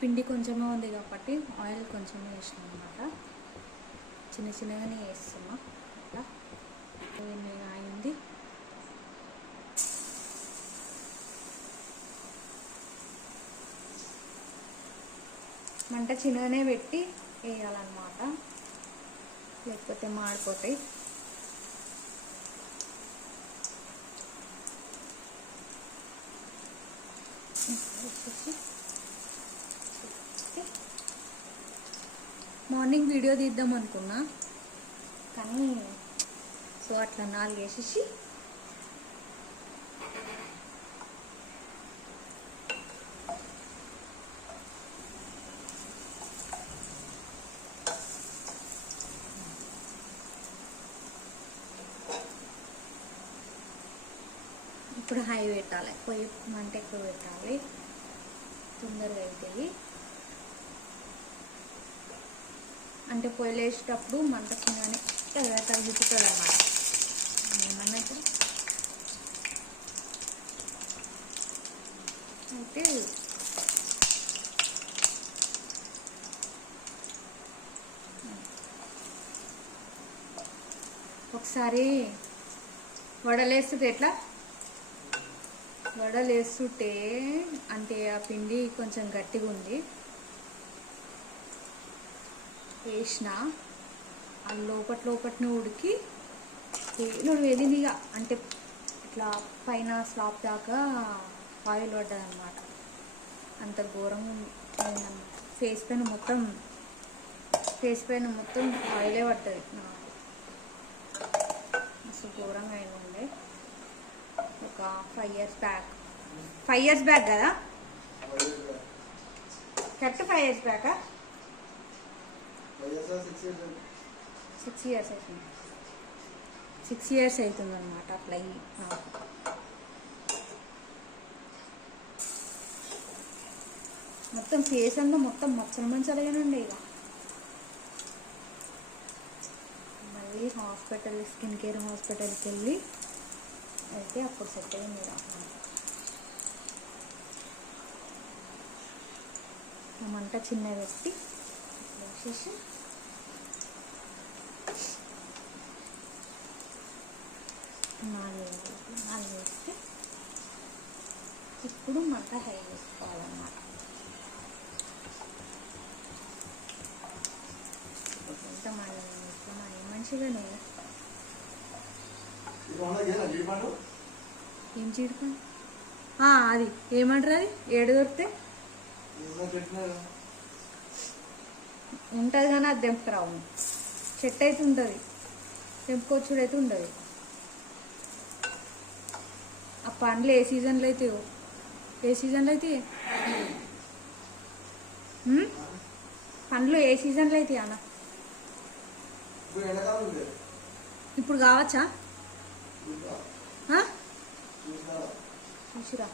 పిండి కొంచెమే ఉంది కాబట్టి ఆయిల్ కొంచెమే వేసినాం అనమాట. చిన్న చిన్నగానే వేస్తున్నా. అట్లా అయింది. మంట చిన్నగానే పెట్టి వేయాలన్నమాట, లేకపోతే మాడిపోతాయి. మార్నింగ్ వీడియో తీద్దాం అనుకున్నా కానీ సో అట్లా 4 వేసేసి ఇప్పుడు హై పెట్టాలి. పొయ్యి మంట ఎక్కువ పెట్టాలి, తొందరగా అవుతాయి. అంటే పొయ్యిలు వేసేటప్పుడు మంట చిన్నగానే తగ్గుతుంది అన్నమాట. ఏమన్నట్టు అయితే ఒకసారి వడలేస్తుంటే ఎట్లా వడలేస్తుంటే అంటే ఆ పిండి కొంచెం గట్టిగా ఉంది, వేసిన ఆ లోపట్నే ఉడికి వెళ్ళింది. ఇక అంటే ఇట్లా పైన స్లాబ్ దాకా ఆయిల్ పడ్డదన్నమాట. అంత ఘోరంగా అయిందన్నమాట. ఫేస్ పైన మొత్తం ఆయిలే పడ్డది నాకు. అసలు ఘోరంగా అయిందండి. ఒక 5 years బ్యాక్ కదా, కరెక్ట్ 5 years బ్యాకా? 6 years అవుతుంది. 6 years అవుతుంది అనమాట. అట్లా నాకు మొత్తం ఫేస్ అంతా మొత్తం మంచాలుగానండి. ఇక మళ్ళీ స్కిన్ కేర్ హాస్పిటల్కి వెళ్ళి అయితే అప్పుడు సెట్ అయింది. మంట చిన్న పెట్టి వేసేసి నాలుగు వేస్తే ఇప్పుడు మంట హై వేసుకోవాలన్నమాట. ఎంత మంచిగానే ఏం జీడిపండు అది ఏమంటారు, అది ఏడు దొరికితే ఉంటుంది కానీ అది తెంపుకురావు. చెట్టు అయితే ఉంటుంది, తెంపుకొచ్చుడు అయితే ఉండదు. ఆ పండ్లు ఏ సీజన్లో అయితే పండ్లు ఏ సీజన్లో అయితే అన్న ఇప్పుడు కావచ్చా? చూసిరా